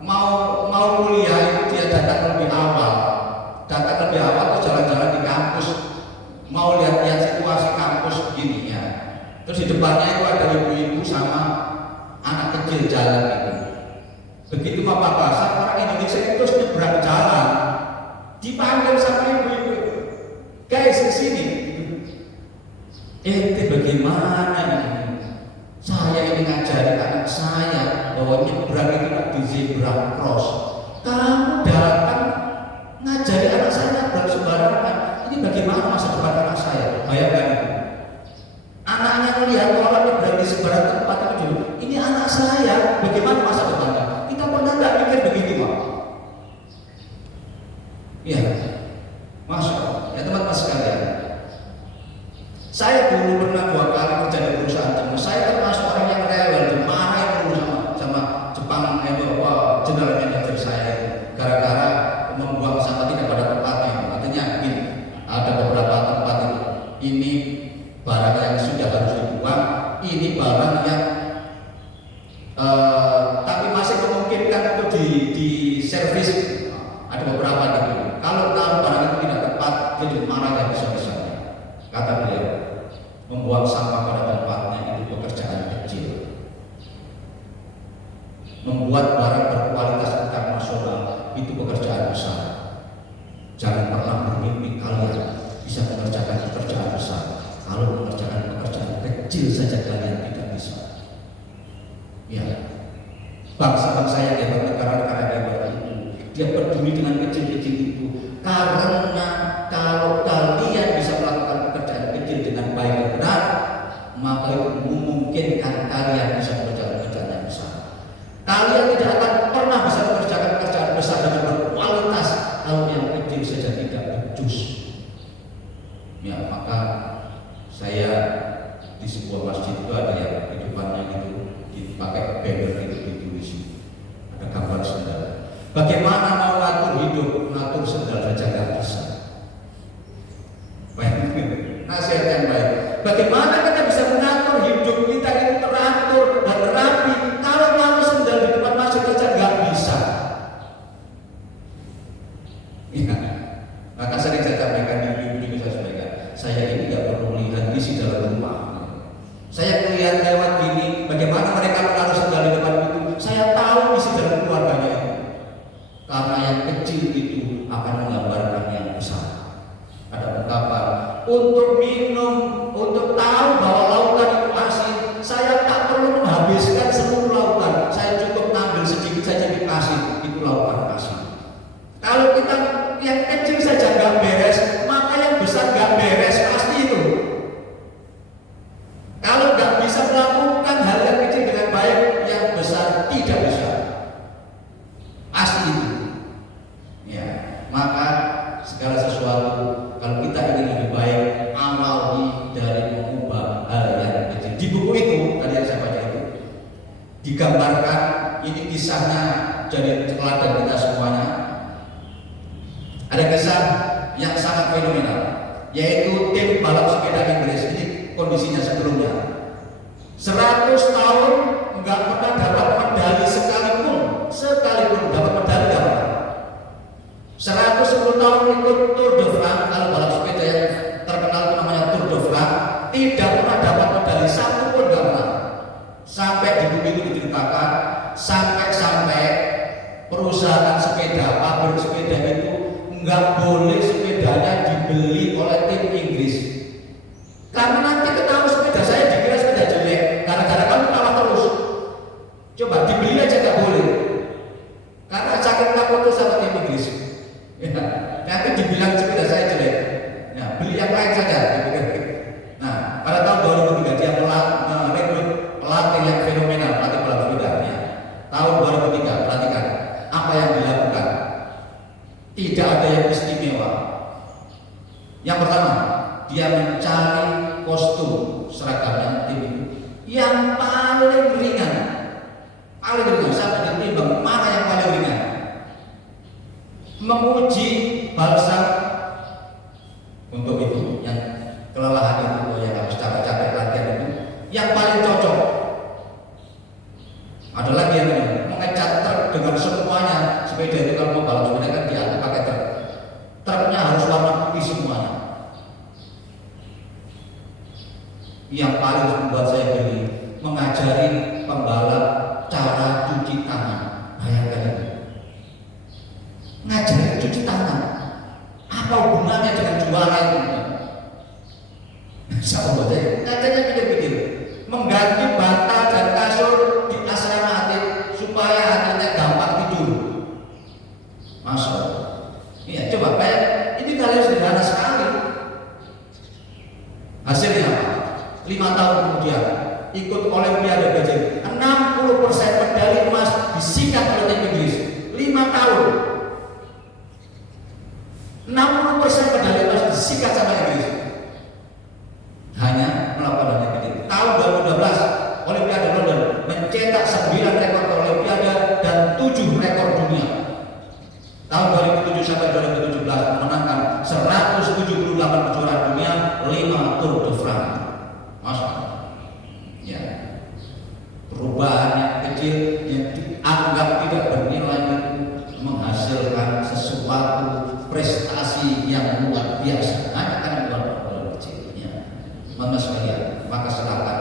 mau kuliah itu dia datang lebih awal tuh jalan-jalan di kampus, mau lihat-lihat situasi kampus begini ya. Terus di depannya itu ada ibu-ibu sama anak kecil jalan gitu. Begitu papasan orang Indonesia itu terus nyebrang jalan, dipanggil sama ibu-ibu, guys kesini. Bagaimana ini? Saya ini ngajari anak saya bahwa nyebrang itu di zebra cross. Kamu datang ngajari anak saya nyebrang sembarangan. Ini bagaimana masa depan anak saya? Bayangkan itu. Anaknya melihat orang nyebrang di sembarang tempat itu dulu. Ini anak saya, bagaimana masa depannya? Kita pernah nggak mikir begitu, Pak? Iya, Masya Allah. Ya teman-teman sekalian, saya dulu pernah 2 kali kerja di perusahaan Jepang. Saya termasuk orang yang rewel, dimarahin dulu sama Jepang, general manager saya itu, gara-gara membuang sampah tidak pada tempatnya. Artinya gini, ada beberapa tempat itu, ini barang yang sudah harus dibuang, ini barang yang tapi masih memungkinkan untuk di servis. Ada beberapa gitu. Kalau barang itu tidak tepat, dia dimarah yang bisa-bisanya. Kata beliau, membuang sampah pada tempatnya itu pekerjaan kecil. Membuat barang berkualitas internasional itu pekerjaan besar. Jangan pernah bermimpi kalian bisa mengerjakan pekerjaan besar. Kalau mengerjakan pekerjaan kecil saja kalian tidak bisa. Ya, bangsa-bangsa yang hebat, negara-negara hebat itu, dia peduli dengan kecil-kecil itu. Karena kalau kalian bisa melakukan pekerjaan kecil dengan baik dan benar, maka itu umum kalian bisa mengerjakan pekerjaan yang besar. Kalian tidak akan pernah bisa mengerjakan pekerjaan besar dengan berkualitas kalau yang kecil saja tidak becus. Ya, maka saya di sebuah masjid itu ada yang di depannya gitu dipakai banner itu ditulis ada gambar sendal. Bagaimana mau ngatur hidup, ngatur sendal saja nggak bisa. Nasihat yang baik. Bagaimana kita bisa mengatur hidup kita itu teratur dan rapi kalau mau sendal di depan masjid saja nggak bisa. Ya. Maka sering saya sampaikan di video saya sampaikan, saya ini nggak perlu melihat isi dalam rumah. Saya melihat lewat gini, bagaimana mereka menaruh sendal di depan itu. Saya tahu isi dalam keluarganya itu. Karena yang kecil itu akan menggambarkan yang besar. Ada ungkapan, untuk minum, untuk tahu bahwa lautan itu asin, saya tak perlu menghabiskan seluruh lautan. Saya cukup ngambil sedikit saja di asin, itu lautan asin. Kalau kita yang kecil saja nggak beres, maka yang besar nggak beres, pasti itu. Kalau nggak bisa melakukan hal yang kecil dengan baik, yang besar tidak bisa. Pasti itu. Ya, maka segala sesuatu kalau kita ingin lebih baik, awali dari mengubah hal yang kecil. Di buku itu tadi yang saya baca itu digambarkan, ini kisahnya jadi teladan kita semuanya. Ada kisah yang sangat fenomenal, yaitu tim balap sepeda Inggris. Ini kondisinya sebelumnya 100 tahun nggak pernah dapat medali sekalipun dapat medali dapat 110 tahun ikut Tour de France. Kalau balap sepeda yang terkenal itu namanya Tour de France, tidak pernah dapat medali satu pun, nggak pernah. Sampai di buku itu diceritakan sampai perusahaan sepeda, pabrik sepeda itu nggak boleh sepedanya dibeli oleh tim Inggris. Karena nanti ketahui sepeda saya dikira sepeda jelek, gara-gara kamu kalah terus. Coba dibeli aja nggak boleh, karena saking takut sama tim Inggris. Ya, nanti dibilang sepeda saya jelek. Ya, beli yang lain saja. Nah, pada tahun 2003 dia merekrut pelatih yang fenomenal, pelatih balap sepeda. Ya. Tahun 2003, perhatikan apa yang dilakukan. Tidak ada yang istimewa. Yang pertama, dia mencari kostum seragamnya tim itu yang paling ringan, sampai ditimbang mana yang paling ringan. Menguji balsam untuk itu yang kelelahan itu, yang harus capek-capek latihan itu, yang paling cocok. Ada lagi yang ini, mengecat truk dengan semuanya. Sepeda itu kalau mau balap sepeda kan diangkat pakai truk. Truknya harus warna putih semuanya. Yang paling membuat saya geli, mengajari pembalap cara cuci tangan. Bayangkan itu, ngajari cuci tangan. Apa hubungannya dengan juara itu? Siapa buat saya? Ngajarnya pikir-pikir, mengganti bantal dan kasur di asrama atlet supaya atletnya gampang tidur. Masya Allah. Iya, coba bayang, ini kalian sederhana sekali. Hasilnya apa? 5 tahun kemudian ikut Olimpiade Beijing, 60% medali emas disikat oleh tim Inggris. 5 tahun 60% medali emas disikat sama Inggris. Hanya melakukan hal yang kecil. Tahun 2012 Olimpiade London mencetak 9 rekor Olimpiade dan 7 rekor dunia. Tahun 2007 sampai 2017 memenangkan 178 kejuaraan dunia, 5 Tour de France. Masya Allah. Ya. Perubahan yang kecil yang dianggap tidak bernilai itu menghasilkan sesuatu prestasi yang luar biasa. Hanya karena buat kecil. Ya. Teman-teman sekalian, maka silakan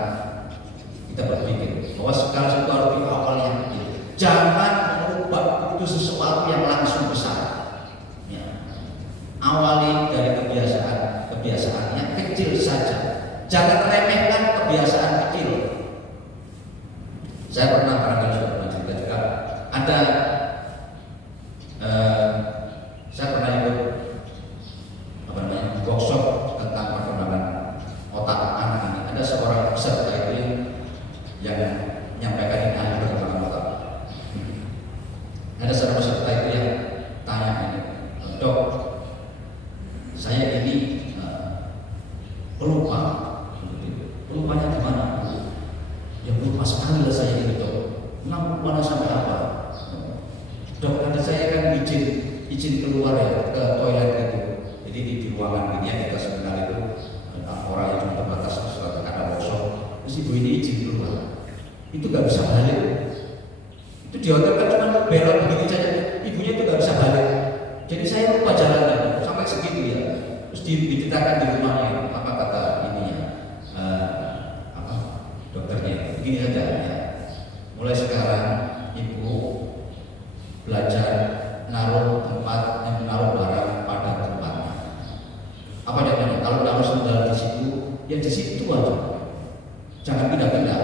kita berpikir bahwa segala sesuatu harus diawali yang kecil. Jangan mengubah itu sesuatu yang langsung besar. Ya. Awali dari kebiasaan yang kecil saja. Jangan remehkan kebiasaan kecil. Saya pernah barangkali sudah pernah cerita juga. Ada saya pernah ikut workshop tentang perkembangan otak anak ini. Ada seorang peserta itu yang Rupanya gimana? Ya lupa sekali lah saya ini dok. Kenapa mana sampai apa? Dok, tadi saya kan izin keluar ya ke toilet itu. Jadi di ruangan ini yang kita sebentar itu orang yang cuma terbatas suatu ada kosong. Terus ibu ini izin keluar. Itu gak bisa balik. Itu di hotel kan cuma belok begini saja. Ibunya itu gak bisa balik. Jadi saya lupa jalannya sampai segitu ya. Terus diceritakan di rumahnya apa kata ininya dokternya. Begini saja ya. Mulai sekarang ibu belajar naruh barang pada tempatnya. Apa namanya? Kalau naruh sendal di situ, ya di situ aja. Jangan pindah-pindah.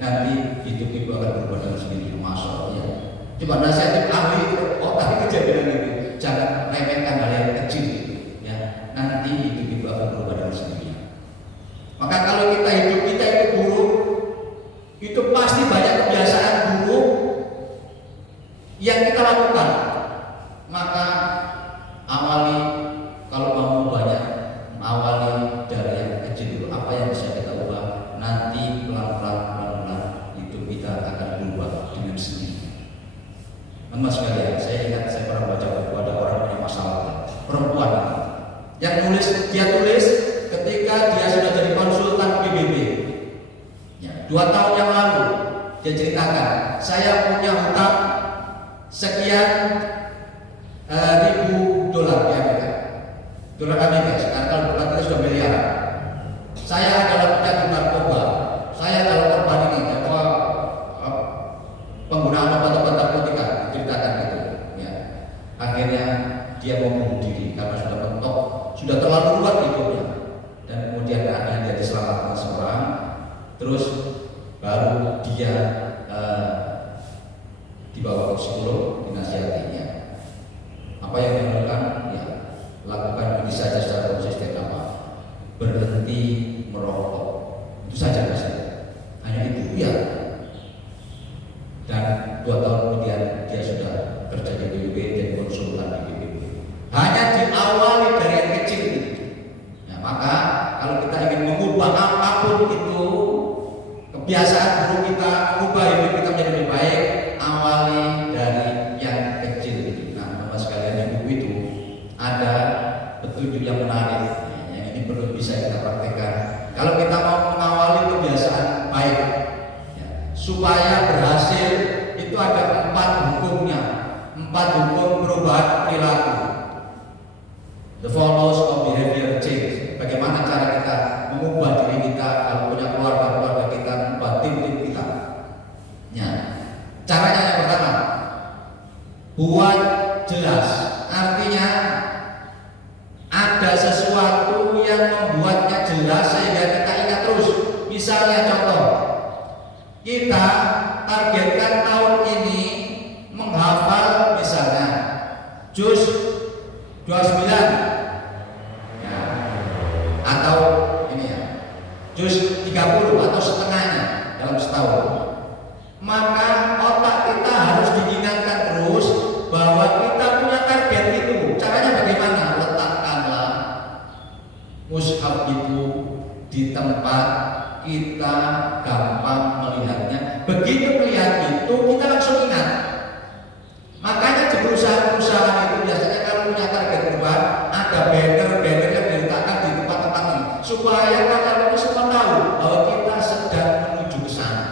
Nanti hidup ibu akan berubah dengan sendiri. Masya Allah ya. Coba nasihat ahli tadi kejadian itu. Jangan remehkan hal yang kecil itu. Ya. Nanti hidup ibu akan berubah dengan sendiri. Maka kalau hidup kita itu buruk, itu pasti banyak kebiasaan buruk yang kita lakukan. Maka awali kalau mau banyak, awali dari yang kecil dulu. Apa yang bisa kita ubah? Nanti pelan-pelan hidup kita akan berubah dengan sendiri. Mas sekalian, saya ingat saya pernah baca buku ada orang punya masalah perempuan yang dia tulis ketika dia sudah jadi konsultan PBB ya, 2 tahun yang lalu dia ceritakan, saya punya hutang sekian ribu dolar ya, dolar Amerika. Sekarang kalau berarti sudah miliaran. Saya adalah pecandu narkoba. Saya adalah korban ini penggunaan obat-obat narkotika, ceritakan gitu. Ya. Akhirnya dia mau bunuh diri karena sudah mentok, sudah terlalu kuat hidupnya. Dan kemudian akhirnya dia diselamatkan seorang. Terus baru dia dibawa ke psikolog, dinasihatinya. Apa yang dia lakukan? Ya, lakukan ini saja secara konsisten apa? Berhenti merokok. Itu saja mas. Hanya itu ya. Dan 2 tahun kemudian dia sudah kerja di PBB dan konsultan di PBB. Hanya diawali dari yang kecil itu. Ya, maka kalau kita ingin mengubah apapun itu, kebiasaan buruk kita, mengubah hidup kita menjadi lebih baik, awali dari yang kecil itu. Nah, Bapak sekalian, di buku itu ada petunjuk yang menarik, yang ini perlu bisa kita praktekkan. Kalau kita mau mengawali kebiasaan baik, ya, supaya berhasil, itu ada 4 hukumnya, 4 hukum perubahan perilaku. The 4 laws of behavior change. Bagaimana cara kita mengubah diri kita, kalau punya keluarga kita, mengubah tim kita. Ya. Caranya yang pertama, buat jelas. Artinya ada sesuatu yang membuatnya jelas sehingga kita ingat terus. Misalnya contoh, kita targetkan tahun ini menghafal misalnya juz 29 ya, atau ini ya juz 30 atau setengahnya dalam setahun. Maka otak kita harus diingatkan terus bahwa kita punya target itu. Caranya bagaimana? Letakkanlah mushaf itu di tempat kita gampang melihatnya. Begitu melihat itu kita langsung ingat. Makanya di perusahaan-perusahaan itu biasanya kalau punya target perubahan ada banner-banner yang diletakkan di tempat-tempat ini supaya karyawan semua tahu bahwa kita sedang menuju ke sana.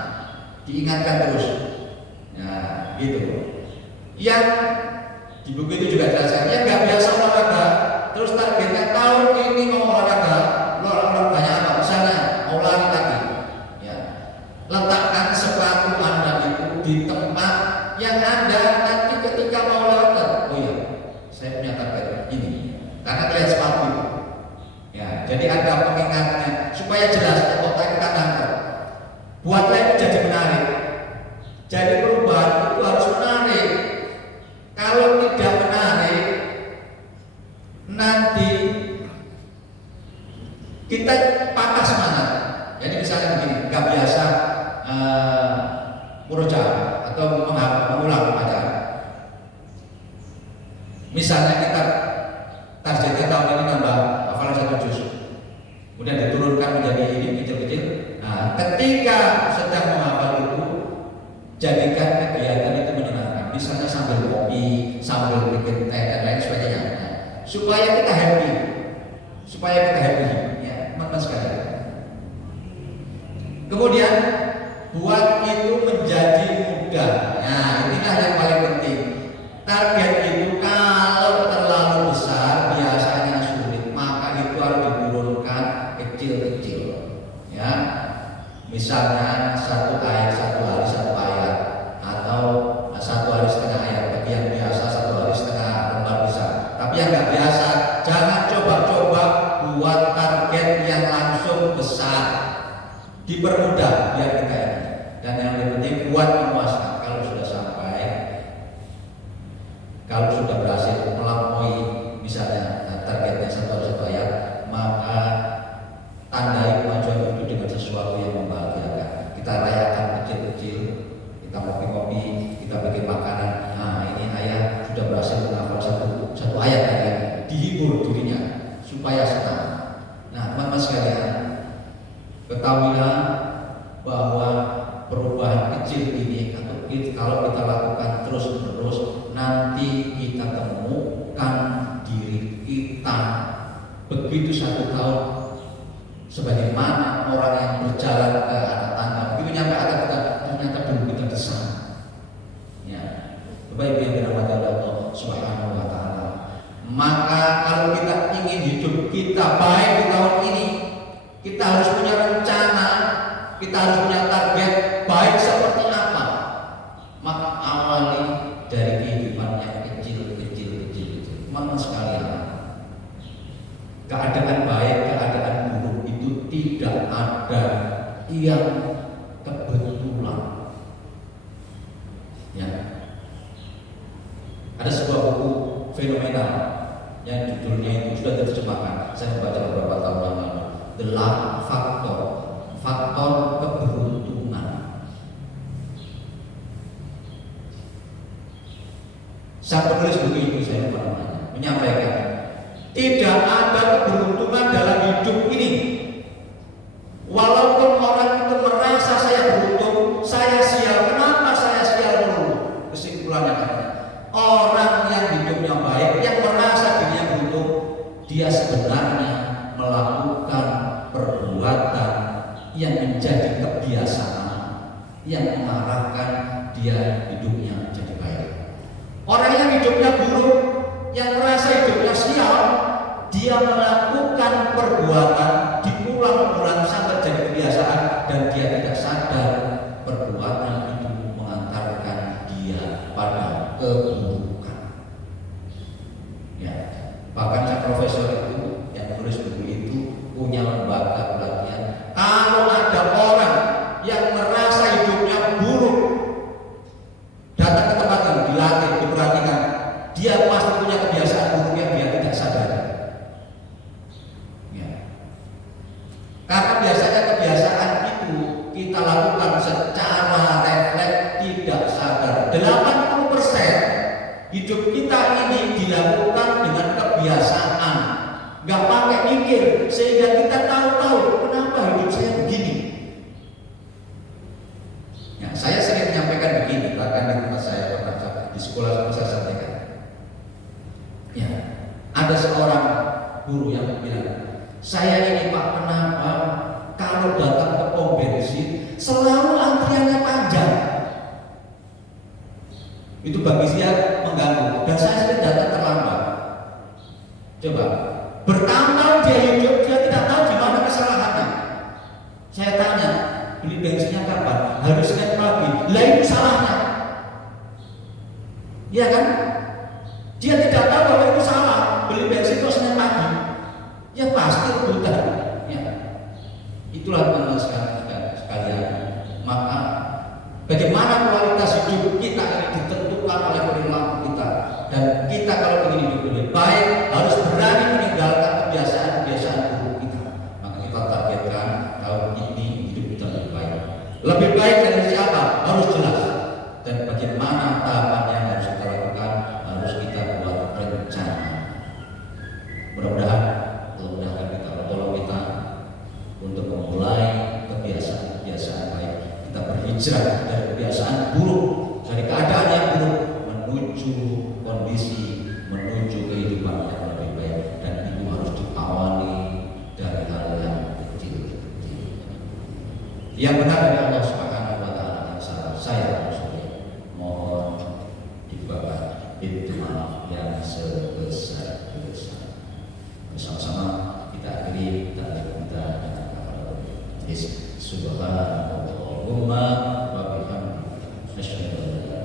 Diingatkan terus. Nah, gitu. Yang di buku itu juga jelaskan yang nggak biasa olahraga, terus targetnya tahun ini mau olahraga banyak apa? Misalnya mau lari lagi. Ya. Letakkan sepatu Anda itu di tempat yang Anda nanti ketika mau olahraga. Oh iya, saya punya target ini. Karena lihat sepatu itu. Ya, jadi ada pengingatnya supaya jelas otak kita nangkep. Buatlah itu jadi menarik. Jadi perubahan itu harus menarik. Kalau tidak menarik, nanti kita patah semangat. Jadi misalnya begini, nggak biasa murojaah atau mengulang bacaan. Misalnya kita targetnya tahun ini nambah hafalan 1 juz. kemudian diturunkan menjadi ini kecil-kecil. Nah, ketika sedang menghafal itu, jadikan kegiatan itu menyenangkan. Misalnya sambil kopi, sambil bikin teh dan lain sebagainya. Nah, supaya kita happy, ya, teman-teman sekalian. Kemudian buat itu menjadi mudah. Nah, inilah yang paling penting. Target itu kalau terlalu besar biasanya sulit, maka itu harus diturunkan kecil-kecil. Ya, misalnya satu hari satu ayat, atau satu hari setengah ayat. Bagi yang biasa satu hari setengah lembar bisa. Tapi yang nggak biasa, jangan coba-coba buat target yang langsung besar. Dipermudah biar kita ini. Dan yang lebih penting buat memuaskan. Kalau sudah berhasil melampaui misalnya targetnya satu ayat, maka tandai kemajuan itu dengan sesuatu yang membahagiakan. Kita rayakan kecil-kecil, kita ngopi-ngopi, kita bikin makanan. Nah, ini ayat sudah berhasil menghafal satu ayat lagi, dihibur dirinya supaya senang. Nah, teman-teman sekalian, ketahuilah bahwa perubahan kecil ini kalau kita lakukan terus-menerus, nanti kita temukan diri kita begitu 1 tahun sebagaimana orang yang berjalan ke atas tangga. Begitu nyampe atas kita, ternyata dulu kita di sana. Ya, Bapak Ibu yang dirahmati Allah Subhanahu wa Ta'ala. Maka kalau kita ingin hidup kita baik di tahun ini, kita harus punya rencana, kita harus punya target baik seperti apa. Maka awali dari kehidupan yang kecil. Teman-teman sekalian, keadaan baik, keadaan buruk itu tidak ada yang kebetulan. Ya. Ada sebuah buku fenomenal yang judulnya itu sudah diterjemahkan. Saya membaca beberapa tahun yang lalu. The Luck Factor, faktor keberuntungan. Sang penulis buku itu, saya lupa namanya, menyampaikan tidak ada keberuntungan dalam hidup ini. Walaupun orang itu merasa saya beruntung, saya sial. Kenapa saya sial dulu? Kesimpulannya orang yang hidupnya baik, yang merasa dirinya beruntung, dia sebenarnya melakukan perbuatan yang menjadi kebiasaan, yang mengarahkan dia hidupnya jadi baik. Orang yang hidupnya buruk, yang merasa hidupnya sial, dia melakukan perbuatan diulang-ulang sampai jadi kebiasaan dan dia tidak sadar perbuatan itu mengantarkan dia pada keburukan. Ya, bahkan sang profesor itu yang menulis buku itu punya lembaga pelatihan. Kalau ada orang yang merasa hidupnya buruk, datang ke tempat ini, dilatih, diperhatikan, dia pasti punya kebiasaan buruk yang dia tidak sadar. Ya. Karena biasanya kebiasaan itu kita lakukan secara refleks, tidak sadar. 80% hidup kita ini dilakukan dengan kebiasaan, nggak pakai mikir, sehingga kita tahu kenapa hidup saya begini. Ya, saya sering menyampaikan begini, bahkan di tempat saya pernah di sekolah saya sampaikan. Ya, ada seorang guru yang bilang, saya ini Pak, kenapa kalau datang ke pom bensin selalu antriannya panjang? Itu bagi saya mengganggu dan saya sering datang terlambat. Coba, bertahun-tahun dia hidup, dia tidak tahu di mana kesalahannya. Saya tanya, beli bensinnya kapan? Harus Senin pagi. Lah itu salahnya. Iya kan? Dia tidak tahu bahwa itu salah. Beli bensin kok Senin pagi. Ya pasti rebutan. Ya. Itulah teman-teman sekalian. Maka bagaimana kualitas hidup kita ini ditentukan oleh perilaku kita. Dan kita kalau ingin hidup lebih baik harus berani meninggalkan kebiasaan-kebiasaan buruk kita. Maka kita targetkan tahun ini hidup kita lebih baik. Lebih baik dari siapa? Harus jelas. Dan bagaimana tahapan yang harus kita lakukan, harus kita buat rencana. Mudah-mudahan kita tolong kita untuk memulai kebiasaan-kebiasaan baik. Kita berhijrah dari kebiasaan buruk, dari keadaan yang buruk menuju kondisi, menuju kehidupan yang lebih baik, dan itu harus diawali dari hal yang kecil. Yang benar dari Allah Subhanahu wa taala, yang salah saya maksudnya mohon dibawa pintu maaf yang sebesar-besar. Bersama-sama kita akhiri takbir kita dengan kafaratul majlis. Subhanallahumma wa bihamdihi asyhadu an la